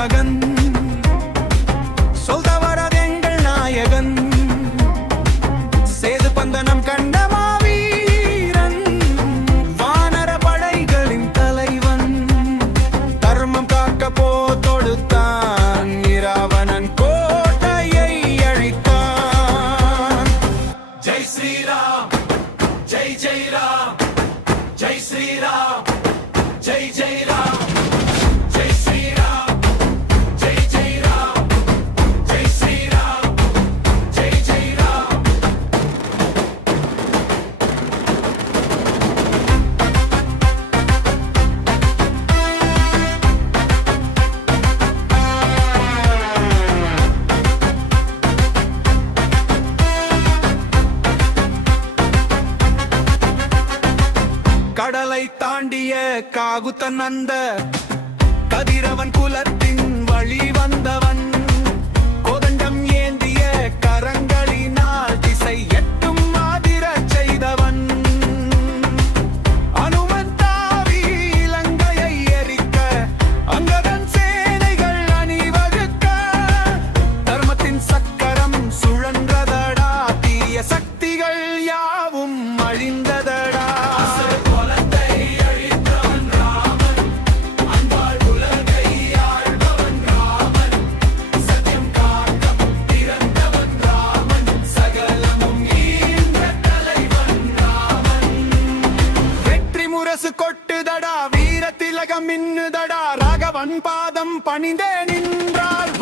மகன் சொல்தவரது எங்கள் நாயகன் சேது பந்தனம் கண்ட மாவீரன் வானர படைகளின் தலைவன் தர்மம் காக்க போத்தொடுத்தான் இராவணன் கோட்டையை அழித்தான். ஜெய் ஸ்ரீராம் ஜெய் ஜெய் ராம் ஜெய் ஸ்ரீராம் ஜெய் ஜெய் ராம் கடலை தாண்டிய காகுத்தன் அந்த கதிரவன் குலத்தின் வழி வந்தவன் கோதண்டம் ஏந்திய கரங்களினால் திசை எட்டும் மாதிரச் செய்தவன் அனுமன் தாவி இலங்கையை எரிக்க அங்கதன் சேனைகள் அணிவகுக்க தர்மத்தின் சக்கரம் சுழன்றதடா தீய சக்திகள் யாவும் அழிந்ததடா. கொட்டுதடா வீர திலகம் மின்னுதடா ராகவன் பாதம் பணிந்தே நின்றாள்.